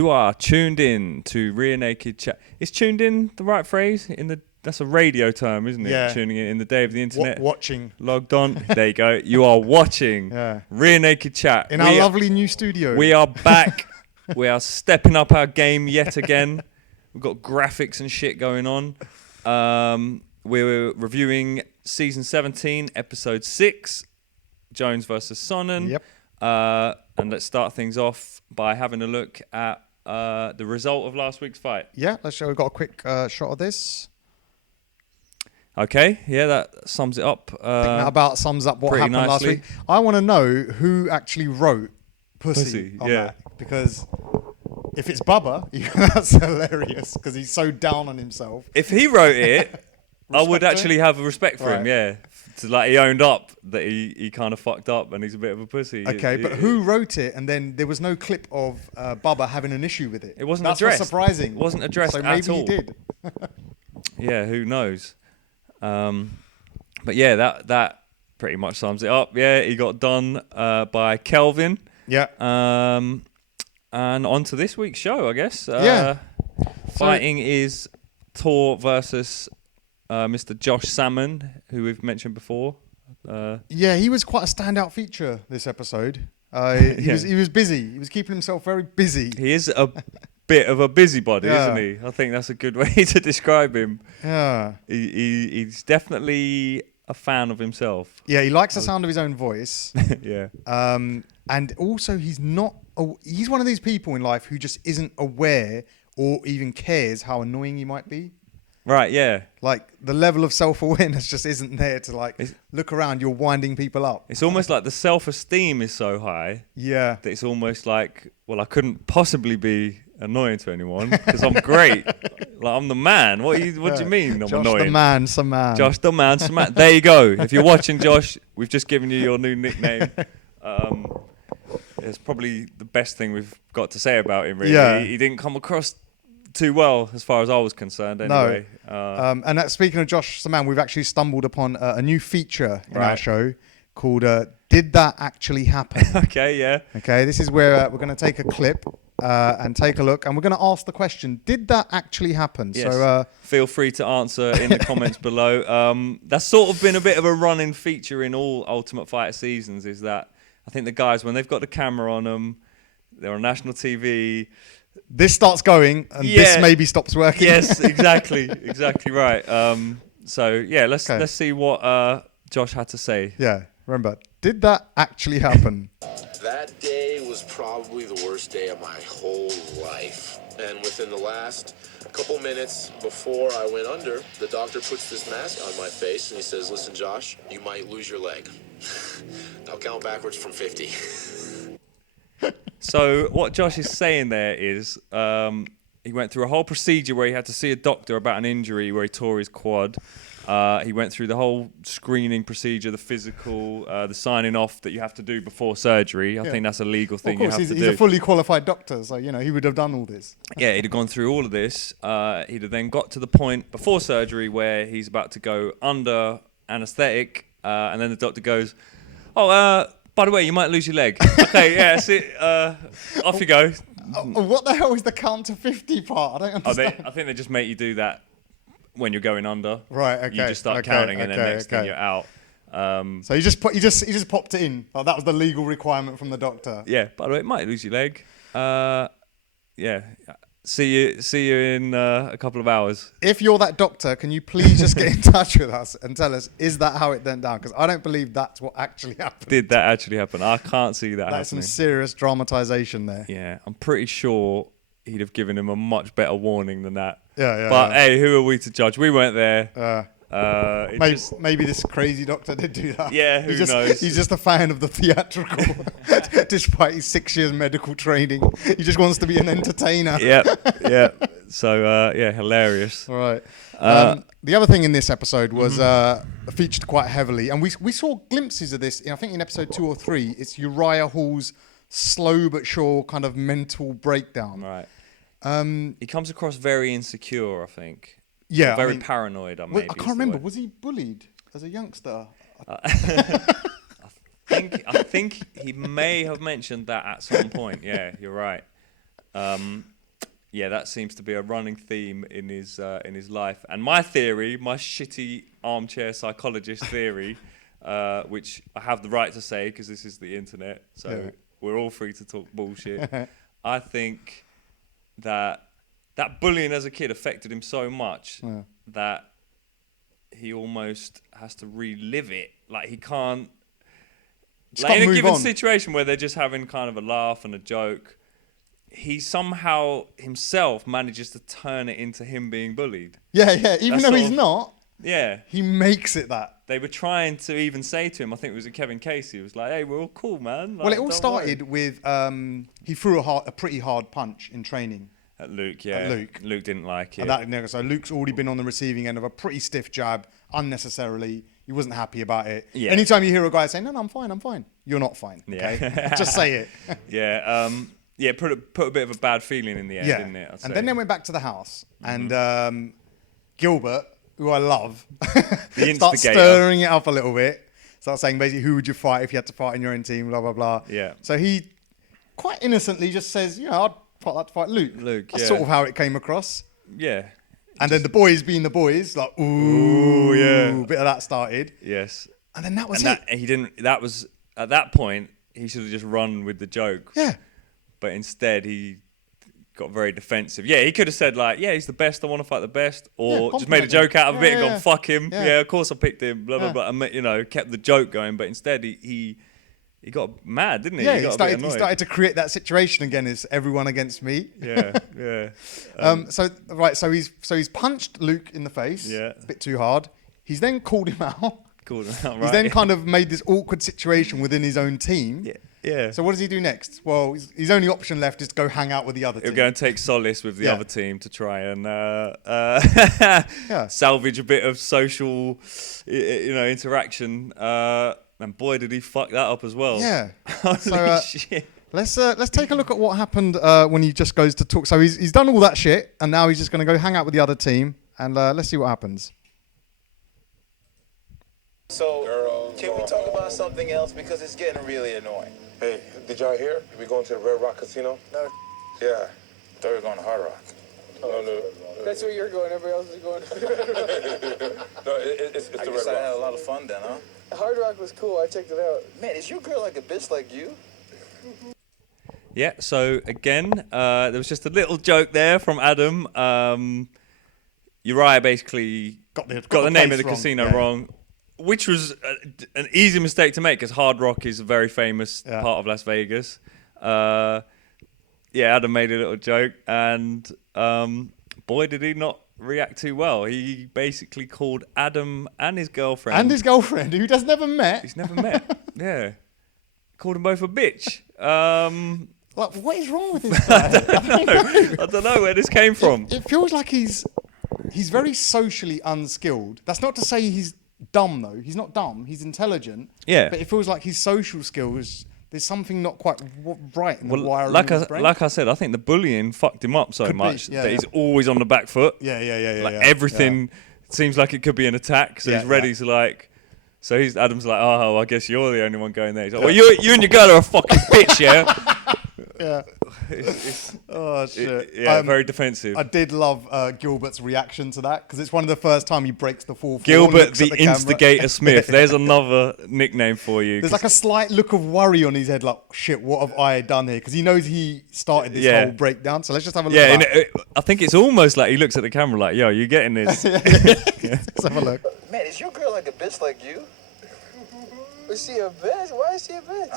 You are tuned in to Rear Naked Chat. Is tuned in the right phrase? That's a radio term, isn't it? Yeah. Tuning in the day of the internet. Watching. Logged on. There you go. You are watching Rear Naked Chat. In our lovely new studio. We are back. We are stepping up our game yet again. We've got graphics and shit going on. We're reviewing season 17, episode 6, Jones versus Sonnen. Yep. And let's start things off by having a look at the result of last week's fight. Yeah, let's show. We've got a quick shot of this. Okay, yeah, that sums it up. I think that about sums up what happened nicely. last week. I want to know who actually wrote Pussy on that. Because if it's Bubba, that's hilarious because he's so down on himself. If he wrote it, I would actually him? have respect for him, yeah. Like he owned up that he kind of fucked up and he's a bit of a pussy. Okay, but who wrote it? And then there was no clip of Bubba having an issue with it. It wasn't That's addressed. That's surprising. It wasn't addressed at all. So maybe he did. Yeah, who knows? But yeah, that pretty much sums it up. Yeah, he got done by Kelvin. Yeah. And on to this week's show, I guess. Fighting is Tor versus Mr. Josh Salmon, who we've mentioned before. Yeah, he was quite a standout feature this episode. He was busy. He was keeping himself very busy. He is a bit of a busybody, isn't he? I think that's a good way to describe him. Yeah. He's definitely a fan of himself. Yeah, he likes the sound of his own voice. Yeah. And also, he's one of these people in life who just isn't aware or even cares how annoying he might be. Right, yeah. Like, the level of self-awareness just isn't there to, look around, you're winding people up. It's almost like the self-esteem is so high. Yeah. That it's almost like, well, I couldn't possibly be annoying to anyone because I'm great. Like, I'm the man. What do you mean I'm Josh annoying? the man, some man. Josh the man, some man. There you go. If you're watching, Josh, we've just given you your new nickname. It's probably the best thing we've got to say about him, really. Yeah. He didn't come across too well as far as I was concerned anyway. No. And speaking of Josh the man, we've actually stumbled upon a new feature in our show called Did That Actually Happen? Okay, yeah. Okay, this is where we're going to take a clip and take a look, and we're going to ask the question, did that actually happen? Yes. So feel free to answer in the comments below. That's sort of been a bit of a running feature in all Ultimate Fighter seasons, is that I think the guys, when they've got the camera on them, they're on national TV. This starts going, and this maybe stops working. Yes, exactly right. So yeah, let's see what Josh had to say. Yeah, remember, did that actually happen? That day was probably the worst day of my whole life. And within the last couple minutes before I went under, the doctor puts this mask on my face and he says, "Listen, Josh, you might lose your leg." I'll count backwards from 50. So what Josh is saying there is he went through a whole procedure where he had to see a doctor about an injury where he tore his quad. He went through the whole screening procedure, the physical, the signing off that you have to do before surgery. I think that's a legal thing you have to do. He's a fully qualified doctor, so he would have done all this. Yeah, he'd have gone through all of this. He'd have then got to the point before surgery where he's about to go under anaesthetic, and then the doctor goes, "Oh, by the way, you might lose your leg." Okay, yeah, that's it. Off you go. What the hell is the count to 50 part? I don't understand. I think they just make you do that when you're going under. Right, okay. You just start counting, and then next thing you're out. So he just popped it in. Oh, that was the legal requirement from the doctor. Yeah, by the way, it might lose your leg. Yeah. See you in a couple of hours. If you're that doctor, can you please just get in touch with us and tell us, is that how it went down? Because I don't believe that's what actually happened. Did that actually happen? I can't see that happening. That's some serious dramatization there. Yeah, I'm pretty sure he'd have given him a much better warning than that. Yeah. But hey, who are we to judge? We weren't there. Maybe this crazy doctor did do that. Yeah, who knows? He's just a fan of the theatrical, despite his 6 years medical training. He just wants to be an entertainer. Yeah. So, hilarious. All right. The other thing in this episode was featured quite heavily, and we saw glimpses of this, I think in episode 2 or 3, it's Uriah Hall's slow but sure kind of mental breakdown. Right. He comes across very insecure, I think. Yeah, very paranoid. I can't remember. Was he bullied as a youngster? I think he may have mentioned that at some point. Yeah, you're right. Yeah, that seems to be a running theme in his life. And my theory, my shitty armchair psychologist theory, which I have the right to say because this is the internet, so we're all free to talk bullshit. I think that bullying as a kid affected him so much that he almost has to relive it. Like he can't. Like in a given situation where they're just having kind of a laugh and a joke, he somehow himself manages to turn it into him being bullied. Yeah. Even though he's not. Yeah. He makes it that. They were trying to even say to him, I think it was Kevin Casey, it was like, hey, we're all cool, man. Like, well, it all started with he threw a pretty hard punch in training. At Luke, yeah. Luke didn't like it. So Luke's already been on the receiving end of a pretty stiff jab, unnecessarily. He wasn't happy about it. Yeah. Anytime you hear a guy say, no, I'm fine. You're not fine, okay? Yeah. Just say it. Yeah. Put a bit of a bad feeling in the air, didn't it? And then they went back to the house, and Gilbert, who I love, starts stirring it up a little bit. Starts saying basically, who would you fight if you had to fight in your own team, blah, blah, blah. Yeah. So he quite innocently just says, I'd like to fight Luke. That's sort of how it came across. Yeah. And then the boys being the boys, like, ooh, yeah. Bit of that started. Yes. And then that was it. At that point, he should have just run with the joke. Yeah. But instead, he got very defensive. Yeah, he could have said, like, yeah, he's the best, I want to fight the best. Or just made a joke out of it and gone, fuck him. Yeah, of course I picked him, blah, blah, blah. And, kept the joke going. But instead, he got mad, didn't he? Yeah, he started to create that situation again. Is everyone against me? Yeah. So he's punched Luke in the face. Yeah. A bit too hard. He's then called him out. Right. He's then kind of made this awkward situation within his own team. Yeah. So what does he do next? Well, his only option left is to go hang out with the other team. He'll go and take solace with the other team to try and salvage a bit of social, interaction. And boy, did he fuck that up as well. Yeah. Holy shit. Let's take a look at what happened when he just goes to talk. So he's done all that shit, and now he's just going to go hang out with the other team, and let's see what happens. So, can we talk about something else? Because it's getting really annoying. Hey, did y'all hear? We going to the Red Rock Casino? No. Yeah. Thought we were going to Hard Rock. No. That's where you're going. Everybody else is going. No, it's the I Red guess I Rock. had a lot of fun then, huh? Hard Rock was cool. I checked it out. Man, is your girl like a bitch like you? Yeah, so again, there was just a little joke there from Adam. Uriah basically got the name of the casino wrong, which was an easy mistake to make because Hard Rock is a very famous part of Las Vegas. Adam made a little joke, and boy, did he not react too well. He basically called Adam and his girlfriend, who does never met. He's never met. Yeah, called them both a bitch. Like, what is wrong with this guy? I don't know where this came from. It feels like he's very socially unskilled. That's not to say he's dumb, though. He's not dumb. He's intelligent. Yeah. But it feels like his social skills, there's something not quite right in the wiring like of his brain. Like I said, I think the bullying fucked him up so much that he's always on the back foot. Yeah. Everything seems like it could be an attack, so he's ready to like... So Adam's like, oh, I guess you're the only one going there. He's like, well, you and your girl are a fucking bitch, yeah? Yeah. Oh, shit. Very defensive. I did love Gilbert's reaction to that because it's one of the first time he breaks the fourth wall. Gilbert the Instigator Smith. There's another nickname for you. There's like a slight look of worry on his head, like, shit, what have I done here? Because he knows he started this whole breakdown. So let's just have a look at that. I think it's almost like he looks at the camera like, yo, you getting this? Let's have a look. Man, is your girl like a bitch like you? Is she a bitch? Why is she a bitch?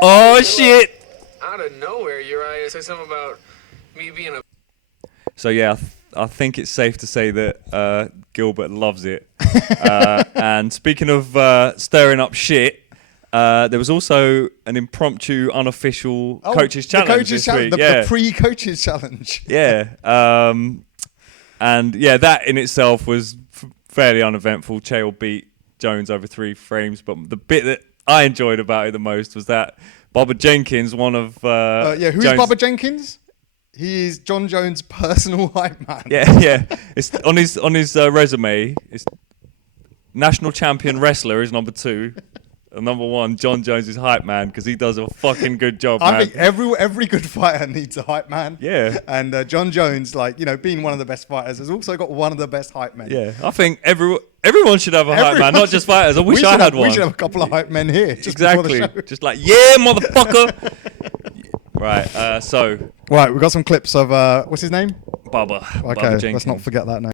Oh, shit. Out of nowhere, Uriah said something about me being a... So, I think it's safe to say that Gilbert loves it. And speaking of stirring up shit, there was also an impromptu, unofficial coaches challenge this week. The pre-coaches challenge. Yeah. And, that in itself was fairly uneventful. Chael beat Jones over 3 frames. But the bit that I enjoyed about it the most was that Bubba Jenkins, one of who is Bubba Jenkins? He is John Jones' personal hype man. Yeah. It's on his resume. It's national champion wrestler is number 2, Number one, John Jones is hype man because he does a fucking good job, I man. think every good fighter needs a hype man. Yeah. And John Jones, like, you know, being one of the best fighters, has also got one of the best hype men. Yeah, I think everyone should have a hype man, not just fighters. I wish I had one. We should have a couple of hype men here. Just Exactly. before the show. Just like, yeah, motherfucker. Right, so Right, we've got some clips of, what's his name? Bubba Okay, Jenkins. let's not forget that name.